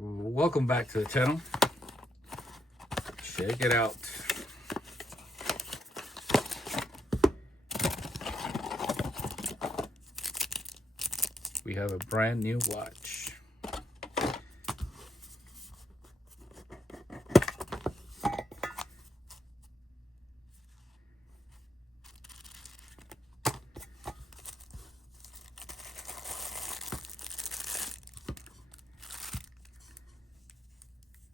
Welcome back to the channel. Check it out. We have a brand new watch.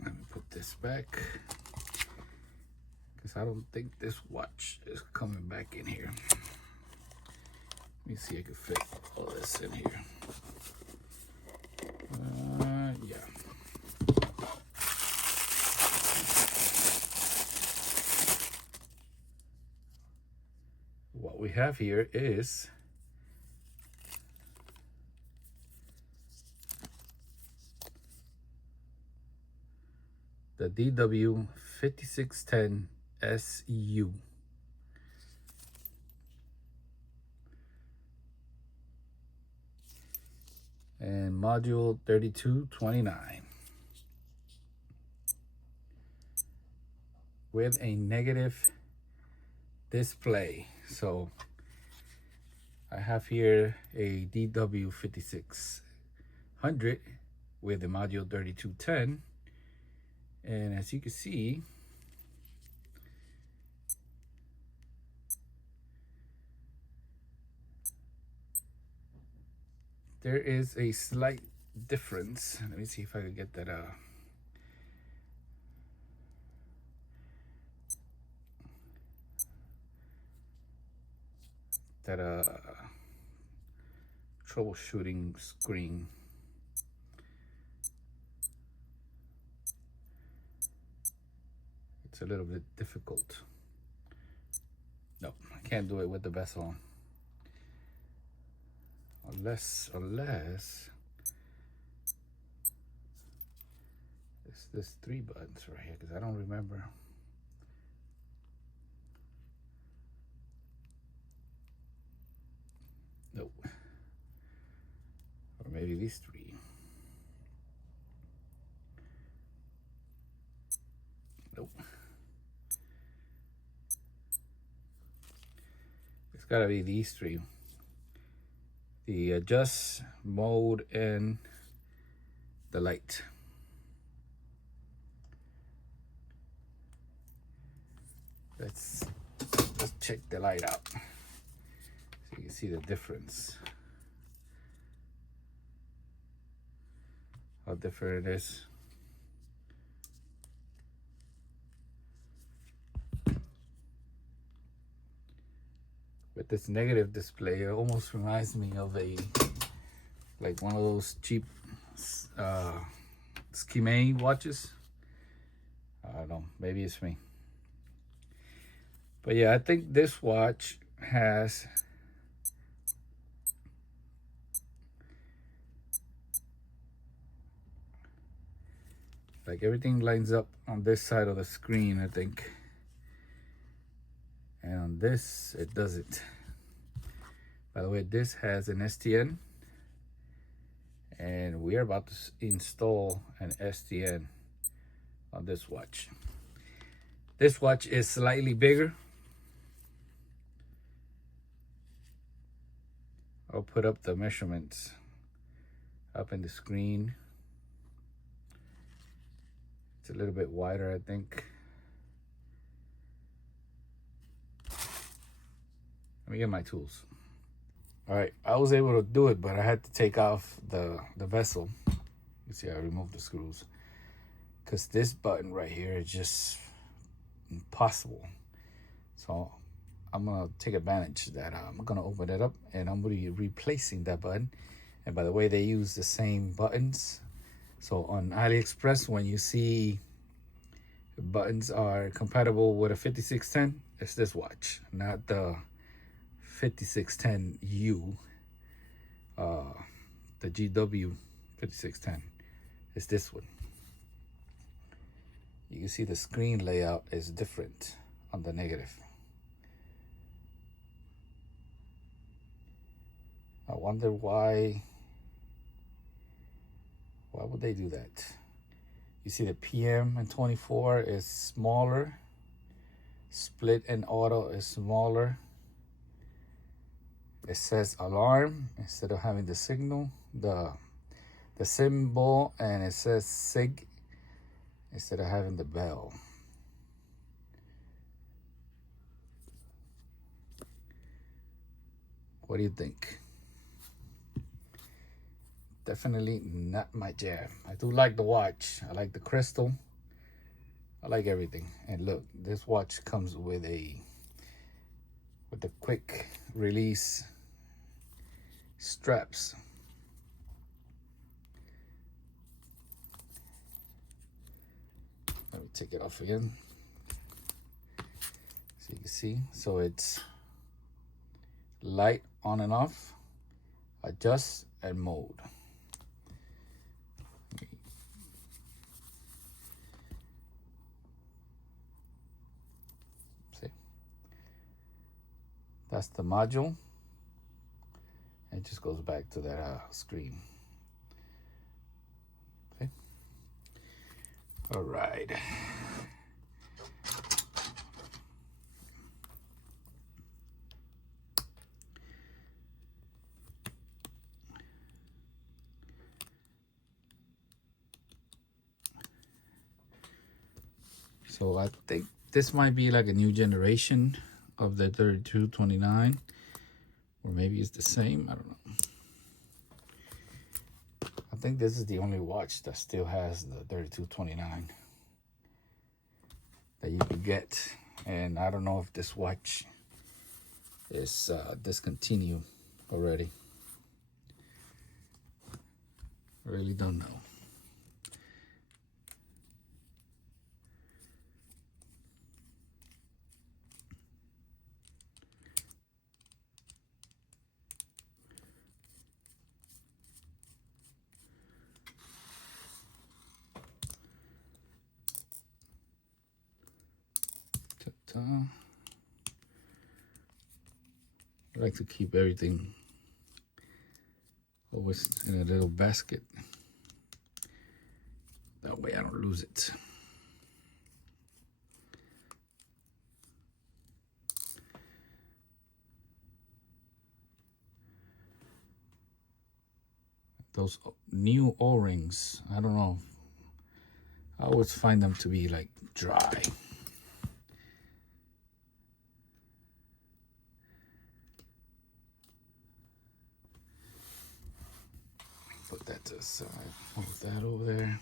Let me put this back because I don't think this watch is coming back in here. Let me see if I can fit all this in here. Yeah. What we have here is the DW-5610SU. And module 3229 with a negative display. So I have here a DW-5600 with the module 3210, and as you can see, there is a slight difference. Let me see if I can get that troubleshooting screen. It's a little bit difficult. No, I can't do it with the Bezel on. Unless it's this 3 buttons right here, because I don't remember. Nope. Or maybe these 3. Nope. It's gotta be these 3. The adjust, mode, and the light. Let's check the light out so you can see the difference. How different it is. With this negative display, it almost reminds me of like one of those cheap scheme watches. I don't know, maybe it's me. But yeah, I think this watch has like everything lines up on this side of the screen, I think. And on this, it doesn't. By the way, this has an STN, and we are about to install an STN on this watch. This watch is slightly bigger. I'll put up the measurements up in the screen. It's a little bit wider, I think. Let me get my tools. All right, I was able to do it, but I had to take off the Bezel. You see, I removed the screws because this button right here is just impossible. So I'm gonna take advantage of that. I'm gonna open it up and I'm gonna be replacing that button. And by the way, they use the same buttons. So on AliExpress, when you see buttons are compatible with a 5610, it's this watch, not the 5610U, the GW5610. It's this one. You can see the screen layout is different on the negative. I wonder why would they do that? You see the PM and 24 is smaller. Split and auto is smaller. It says alarm instead of having the signal, the symbol, and it says SIG instead of having the bell. What do you think? Definitely not my jam. I do like the watch. I like the crystal. I like everything. And look, this watch comes with the quick release straps. Let me take it off again so you can see. So it's light on and off, adjust and mode. See, that's the module. It just goes back to that screen. Okay. All right. So I think this might be like a new generation of the 3229, or maybe it's the same. I don't know. I think this is the only watch that still has the 3229 that you could get. And I don't know if this watch is discontinued already. I really don't know. I like to keep everything always in a little basket. That way I don't lose it. Those new O-rings, I don't know. I always find them to be like dry. Put that to the side. Move that over there.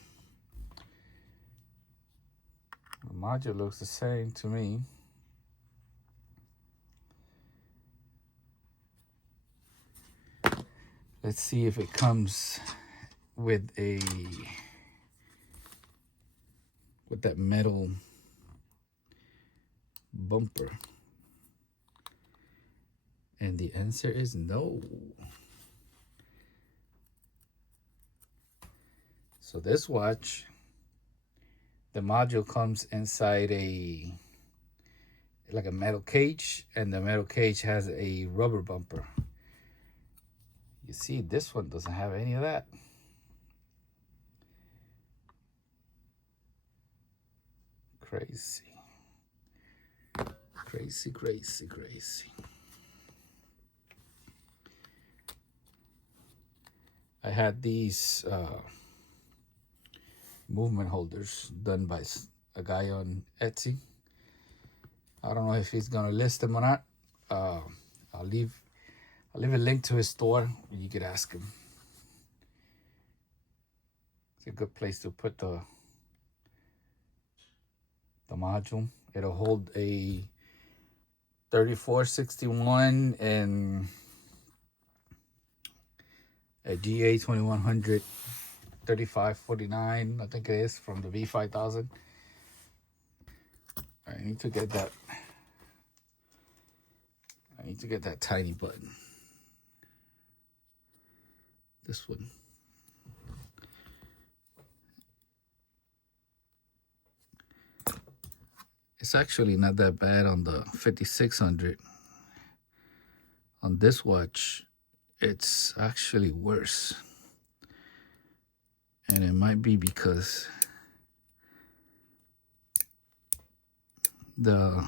The module looks the same to me. Let's see if it comes with that metal bumper. And the answer is no. So this watch, the module comes inside like a metal cage, and the metal cage has a rubber bumper. You see, this one doesn't have any of that. Crazy. Crazy, crazy, crazy. I had these movement holders done by a guy on Etsy. I don't know if he's gonna list them or not. I'll leave a link to his store. You could ask him. It's a good place to put the module. It'll hold a 3461 and a GA 2100 3549, I think it is, from the V5000. I need to get that. I need to get that tiny button. This one. It's actually not that bad on the 5600. On this watch, it's actually worse. And it might be because the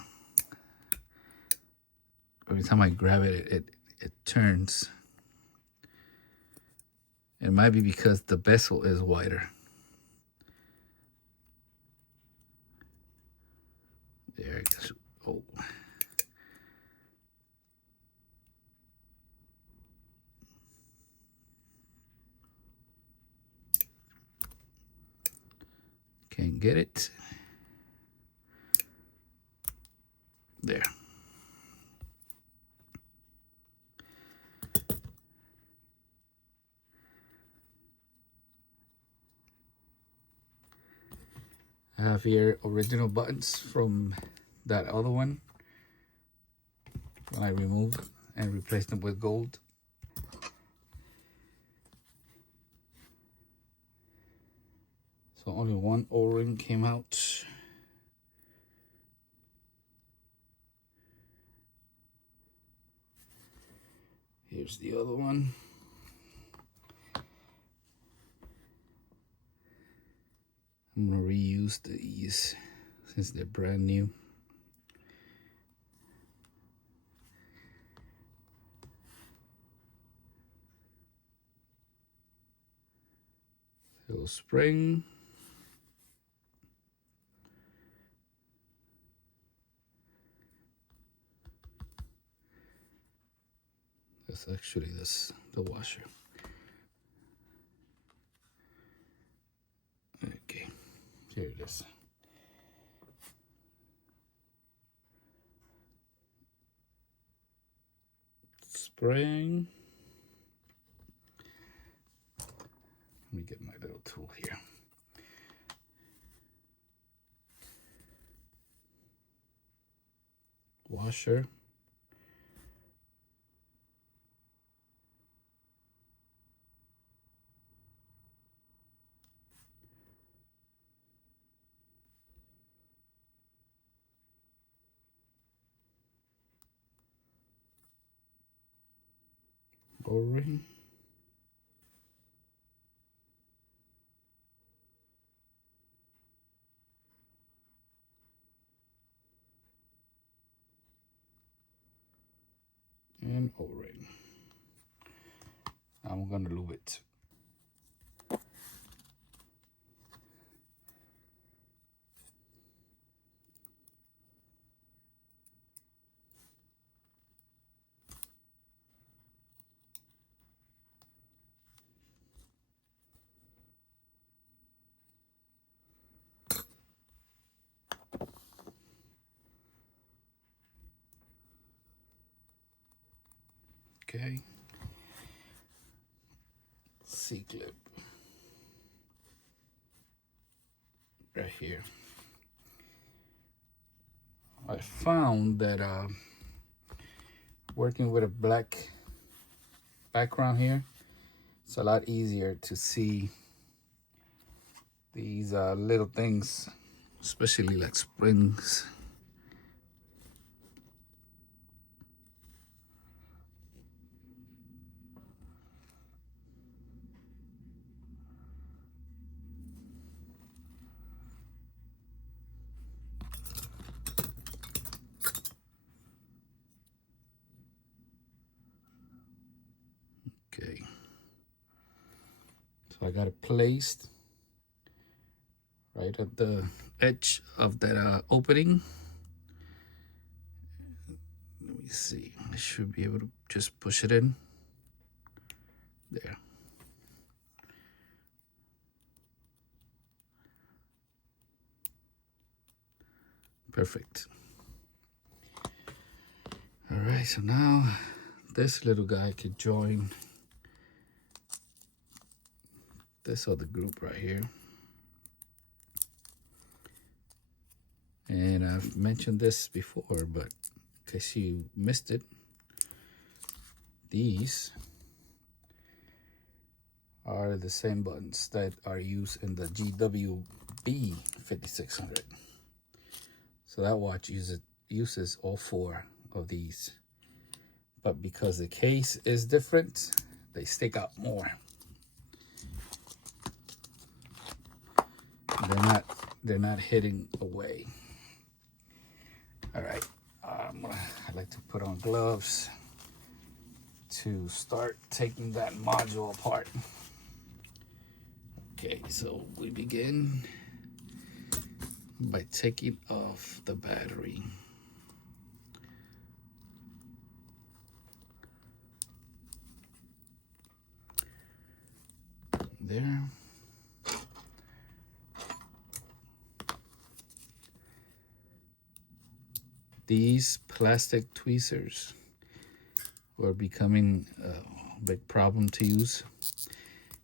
every time I grab it, it turns. It might be because the bezel is wider. There it goes. Oh. Can't get it. There. I have here original buttons from that other one when I removed and replaced them with gold. So only one O-ring came out. Here's the other one. I'm gonna reuse these since they're brand new. Little spring. That's actually the washer. Okay, here it is. Spring. Let me get my little tool here. Washer. O-ring. And O-ring. I'm gonna lube it. Okay. C-clip. Right here. I found that working with a black background here, it's a lot easier to see these little things, especially like springs. Okay, so I got it placed right at the edge of that opening. Let me see, I should be able to just push it in there. Perfect. All right, so now this little guy could join this other group right here. And I've mentioned this before, but in case you missed it, these are the same buttons that are used in the DW-5610. So that watch uses all four of these, but because the case is different, they stick out more. They're not hitting away. gloves to start taking that module apart. Okay, so we begin by taking off the battery. There. These plastic tweezers were becoming a big problem to use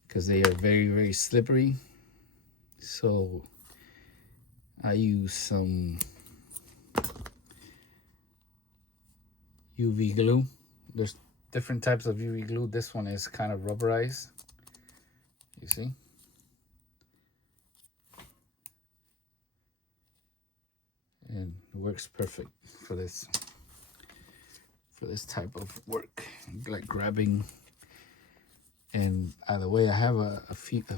because they are very, very slippery. So I use some UV glue. There's different types of UV glue. This one is kind of rubberized. You see? And it works perfect for this type of work, like grabbing. And either way, I have a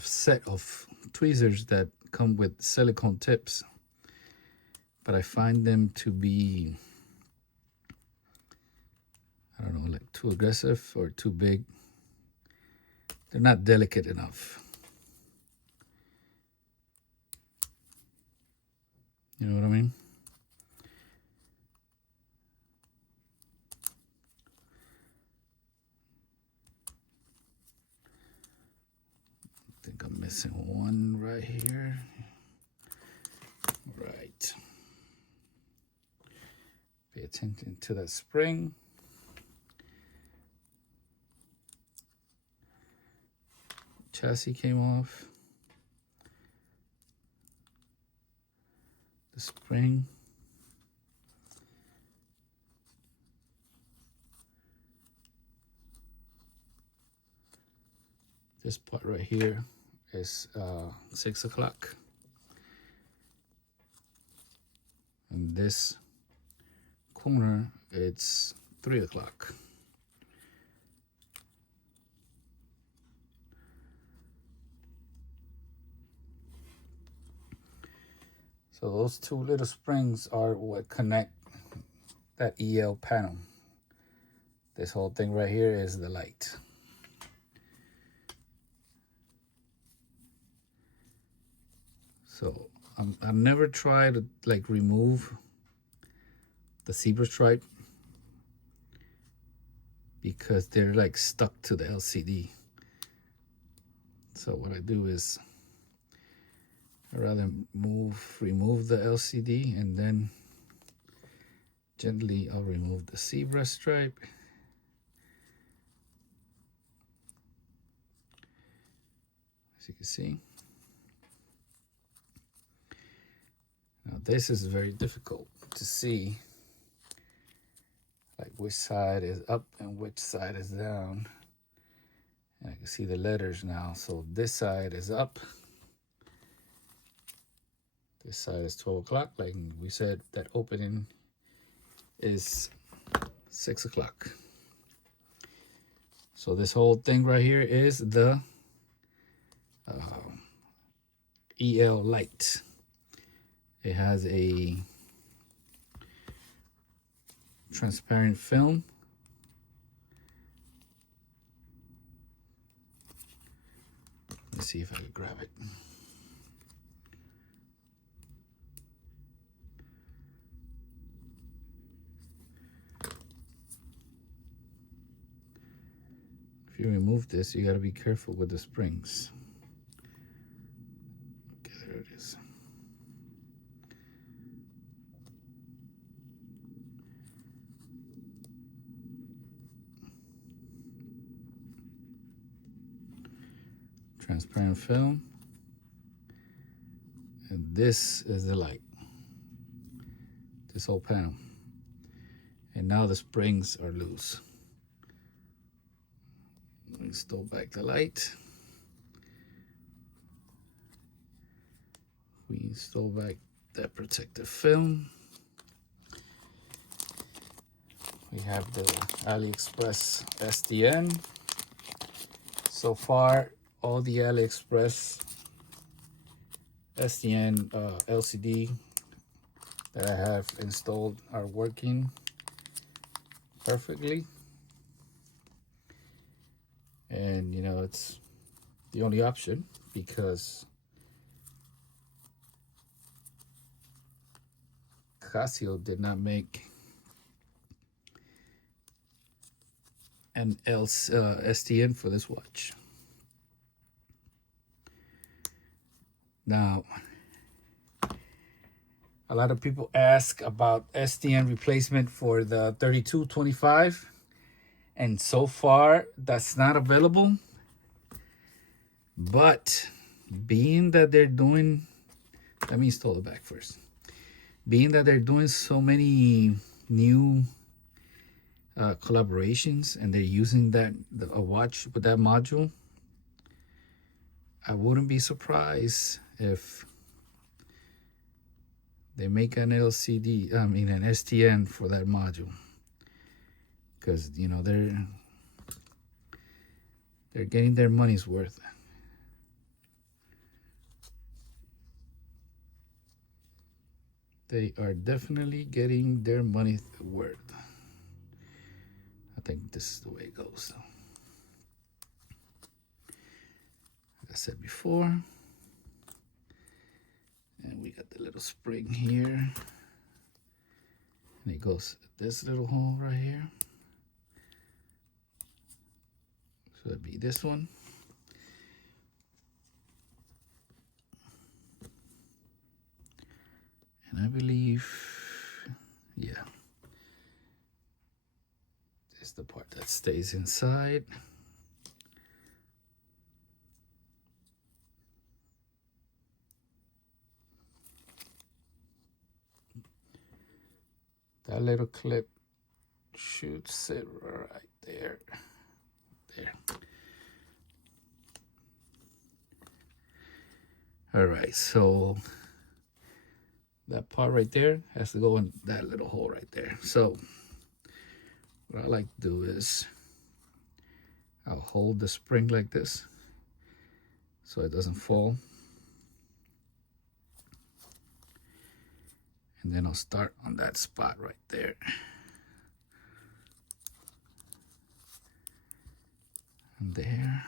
set of tweezers that come with silicone tips, but I find them to be, I don't know, like too aggressive or too big. They're not delicate enough. You know what I mean? I think I'm missing one right here. Right. Pay attention to that spring. Chassis came off. The spring. This part right here is 6 o'clock. And this corner, it's 3 o'clock. So those two little springs are what connect that EL panel. This whole thing right here is the light. So I've never tried to like remove the zebra stripe because they're like stuck to the LCD. So what I do is I'd rather remove the LCD, and then gently I'll remove the zebra stripe. As you can see. Now this is very difficult to see, like which side is up and which side is down. And I can see the letters now. So this side is up. This side is 12 o'clock. Like we said, that opening is 6 o'clock. So this whole thing right here is the EL light. It has a transparent film. Let's see if I can grab it. If you remove this, you got to be careful with the springs. Okay, there it is. Transparent film, and this is the light, this whole panel. And now the springs are loose. Install back the light. We install back that protective film. We have the AliExpress STN. So far, all the AliExpress STN LCD that I have installed are working perfectly. And, you know, it's the only option because Casio did not make an STN for this watch. Now, a lot of people ask about STN replacement for the 3225, and so far that's not available. But being that they're doing, let me install it back first. Being that they're doing so many new collaborations and they're using a watch with that module, I wouldn't be surprised if they make an an STN for that module, because, you know, they're getting their money's worth. They are definitely getting their money's worth. I think this is the way it goes. Like I said before, and we got the little spring here, and it goes this little hole right here. So it'd be this one. And I believe, yeah, this is the part that stays inside. That little clip should sit right there. There. All right, so that part right there has to go in that little hole right there. So what I like to do is I'll hold the spring like this so it doesn't fall. And then I'll start on that spot right there. And there.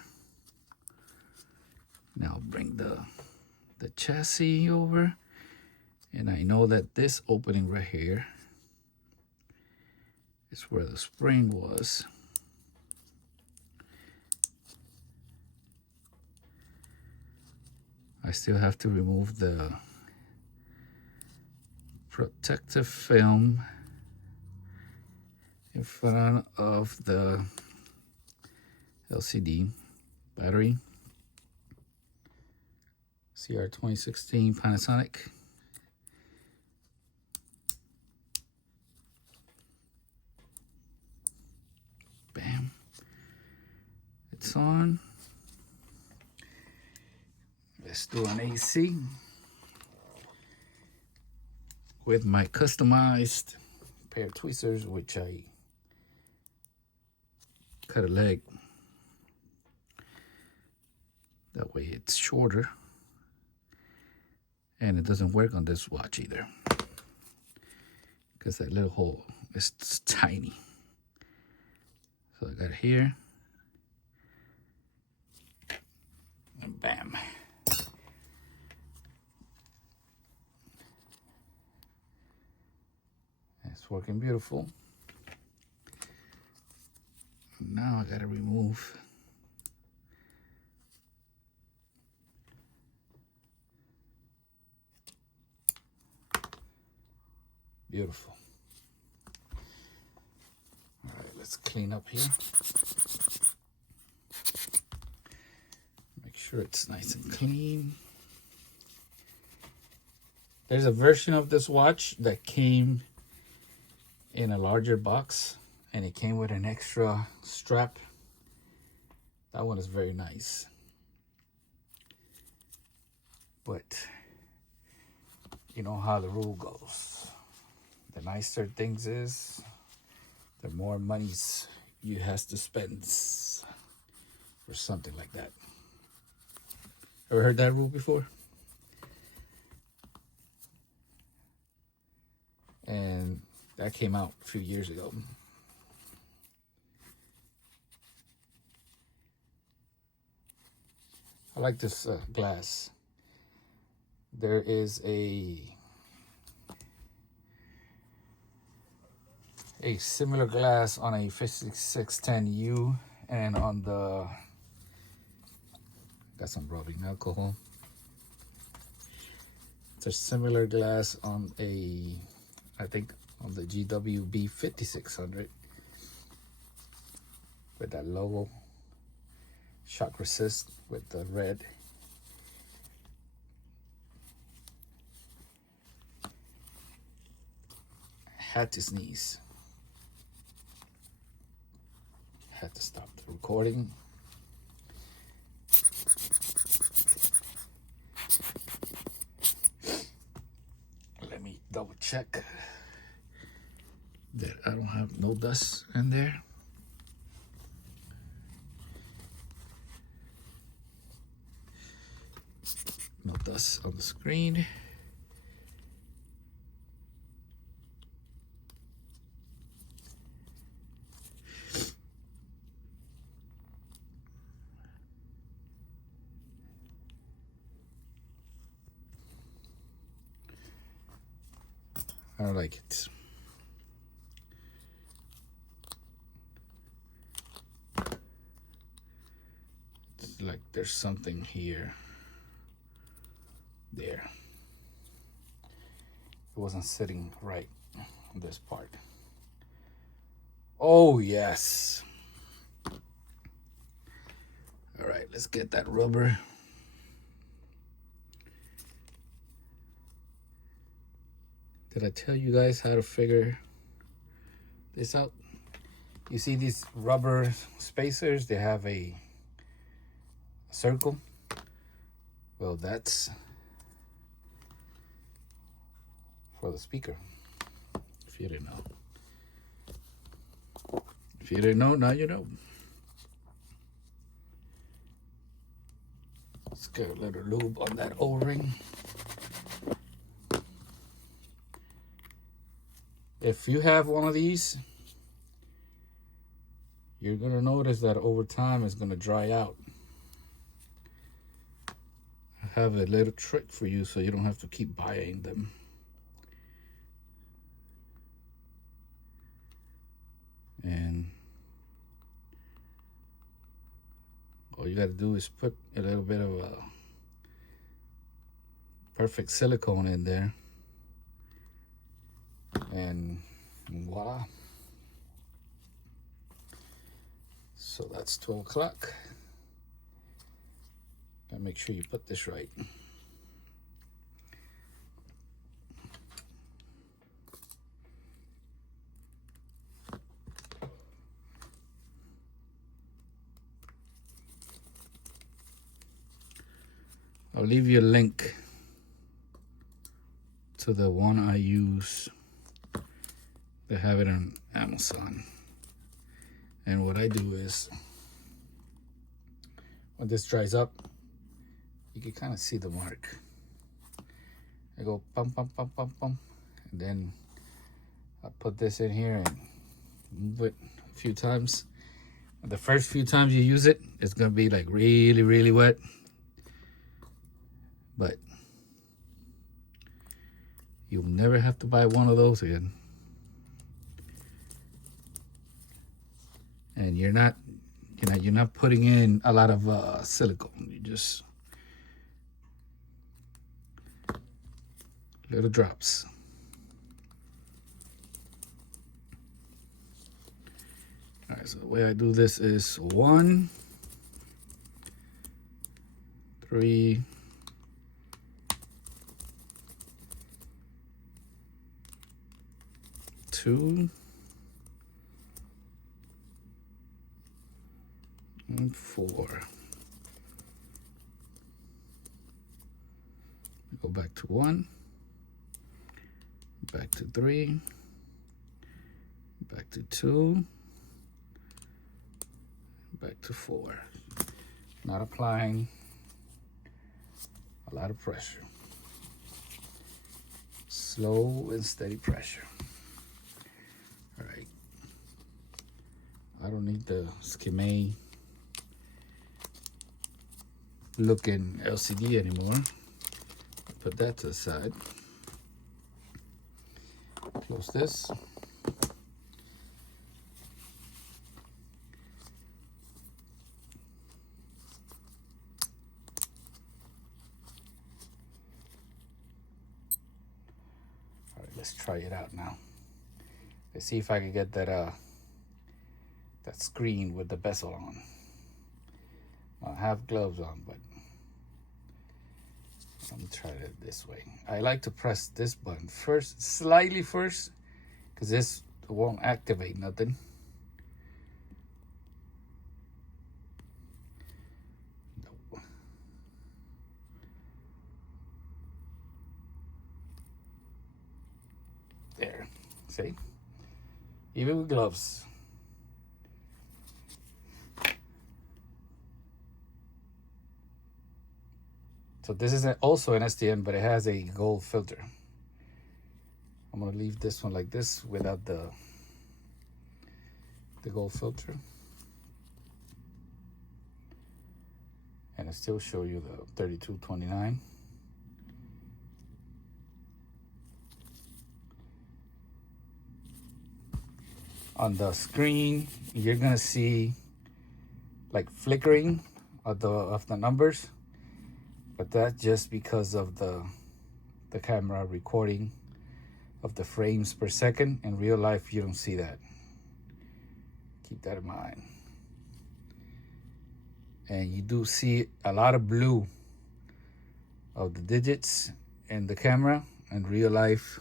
Now I'll bring the chassis over. And I know that this opening right here is where the spring was. I still have to remove the protective film in front of the LCD battery. CR 2016 Panasonic. Bam. It's on. Let's do an AC with my customized pair of tweezers, which I cut a leg. That way it's shorter. And it doesn't work on this watch either, because that little hole is tiny. So I got it here. And bam. It's working beautiful. Now I gotta remove beautiful. All right, let's clean up here. Make sure it's nice and clean. There's a version of this watch that came in a larger box, and it came with an extra strap. That one is very nice. But you know how the rule goes. The nicer things is, the more monies you has to spend for something like that. Ever heard that rule before? And that came out a few years ago. I like this glass. There is a similar glass on a 5610U and on the, got some rubbing alcohol. It's a similar glass on a, I think on the DW-5610 with that logo, shock resist with the red. Had to sneeze. Had to stop the recording. Let me double check that I don't have no dust in there. No dust on the screen. I like it. It's like there's something here. There. It wasn't sitting right on this part. Oh, yes. All right, let's get that rubber. Did I tell you guys how to figure this out? You see these rubber spacers, they have a circle. Well, that's for the speaker, if you didn't know. If you didn't know, now you know. Let's get a little lube on that O-ring. If you have one of these, you're gonna notice that over time it's gonna dry out. I have a little trick for you so you don't have to keep buying them. And all you gotta do is put a little bit of a perfect silicone in there, and voila. So that's 12 o'clock. Gotta make sure you put this right. I'll leave you a link to the one I use. They have it on Amazon. And what I do is, when this dries up, you can kind of see the mark. I go pump, pump, pump, pump, pump, and then I put this in here and move it a few times. And the first few times you use it, it's gonna be like really, really wet. But you'll never have to buy one of those again. And you're not putting in a lot of silicone. You just little drops. All right, so the way I do this is 1, 3, 2, and 4. Go back to 1, back to 3, back to 2, back to 4. Not applying a lot of pressure. Slow and steady pressure. All right. I don't need the scheme. looking LCD anymore. Put that to the side. Close this. All right, let's try it out now. Let's see if I can get that that screen with the bezel on. I have gloves on, but let me try it this way. I like to press this button first, slightly first, because this won't activate nothing. No. There, see? Even with gloves. So this is also an STN, but it has a gold filter. I'm gonna leave this one like this without the gold filter. And it still show you the 3229. On the screen, you're gonna see like flickering of the numbers. But that's just because of the camera recording of the frames per second. In real life, you don't see that. Keep that in mind. And you do see a lot of blue of the digits in the camera. In real life,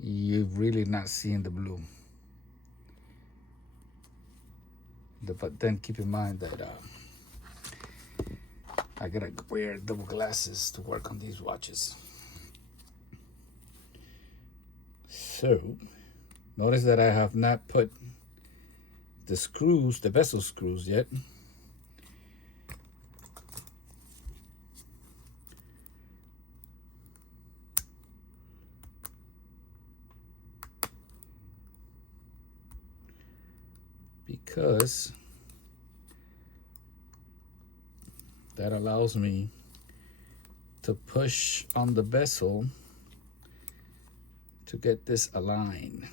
you're really not seeing the blue. But then keep in mind that I gotta wear double glasses to work on these watches. So, notice that I have not put the screws, the bezel screws yet. Because that allows me to push on the bezel to get this aligned.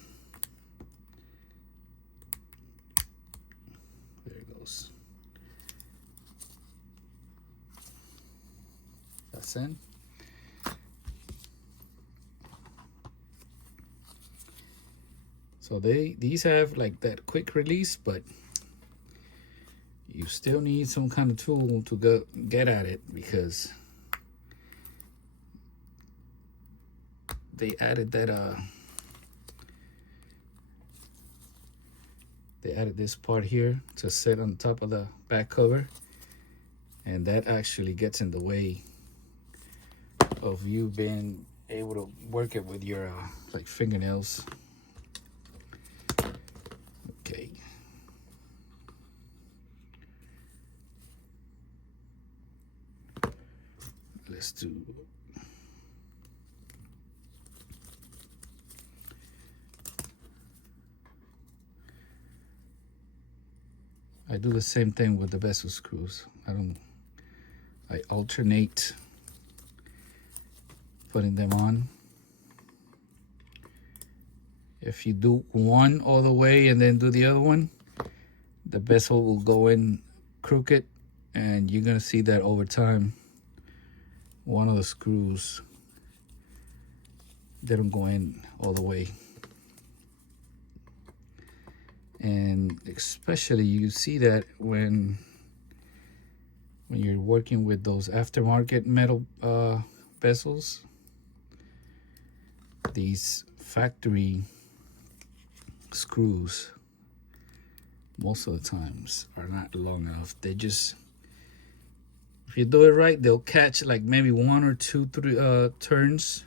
There it goes. That's in. So these have like that quick release, but you still need some kind of tool to get at it, because they added that they added this part here to sit on top of the back cover, and that actually gets in the way of you being able to work it with your like fingernails. Okay. Let's do. I do the same thing with the bezel screws. I alternate putting them on. If you do one all the way and then do the other one, the bezel will go in crooked, and you're gonna see that over time. One of the screws didn't go in all the way. And especially you see that when you're working with those aftermarket metal bezels. These factory screws most of the times are not long enough. They just, if you do it right, they'll catch like maybe 1 or 2 turns.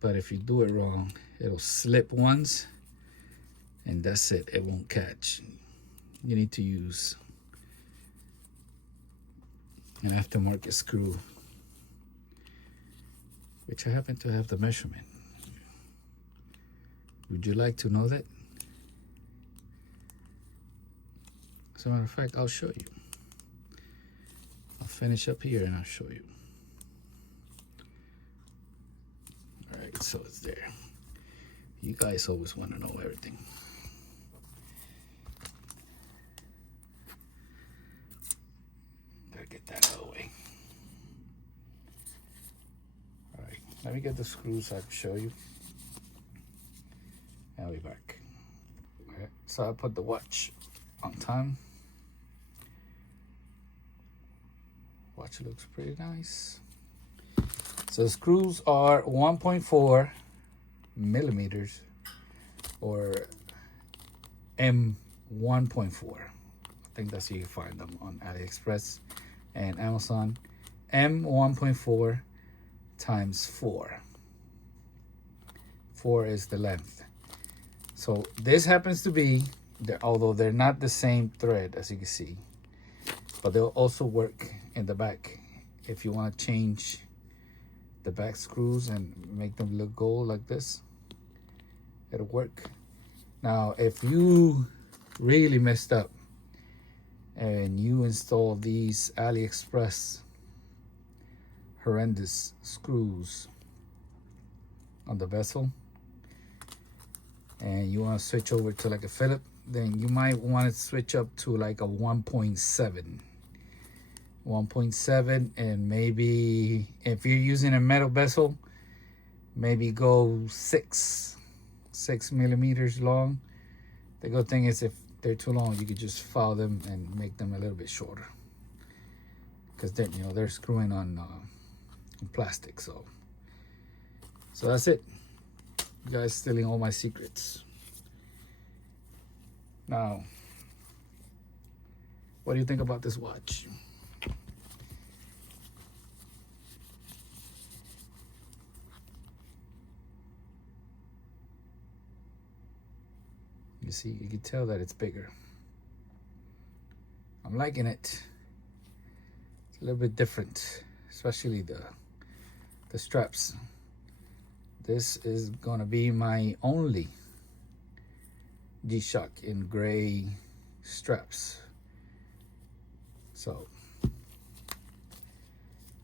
But if you do it wrong, it'll slip once, and that's it. It won't catch. You need to use an aftermarket screw, which I happen to have the measurement. Would you like to know that? As a matter of fact, I'll show you. I'll finish up here and I'll show you. All right, so it's there. You guys always want to know everything. Gotta get that out of the way. All right, let me get the screws so I can show you. I'll be back. All right, so I put the watch on time. Watch looks pretty nice. So the screws are 1.4 millimeters or M1.4. I think that's how you find them on AliExpress and Amazon. M1.4 times 4. 4 is the length. So this happens to be, although they're not the same thread as you can see, but they'll also work in the back. If you want to change the back screws and make them look gold like this, it'll work. Now, if you really messed up and you install these AliExpress horrendous screws on the Bezel, and you want to switch over to like a Phillips, then you might want to switch up to like a 1.7, and maybe if you're using a metal bezel, maybe go 6 millimeters long. The good thing is if they're too long, you could just file them and make them a little bit shorter, because then they're screwing on plastic. So that's it. You guys stealing all my secrets. Now, what do you think about this watch? You see, you can tell that it's bigger. I'm liking it. It's a little bit different, especially the straps. This is gonna be my only G-Shock in gray straps. So,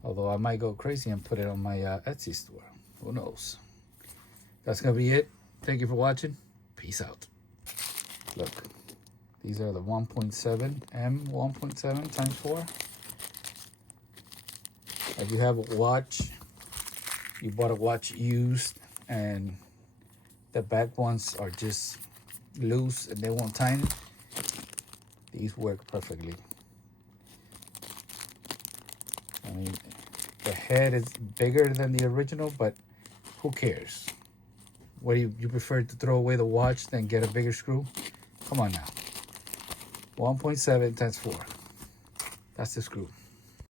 although I might go crazy and put it on my Etsy store, who knows? That's gonna be it. Thank you for watching. Peace out. Look, these are the 1.7 M1.7 times 4. If you have a watch, you bought a watch used and the back ones are just loose and they won't tighten, these work perfectly. I mean, the head is bigger than the original, but who cares? What do you prefer to throw away the watch than get a bigger screw? Come on now. 1.7 times 4. That's the screw.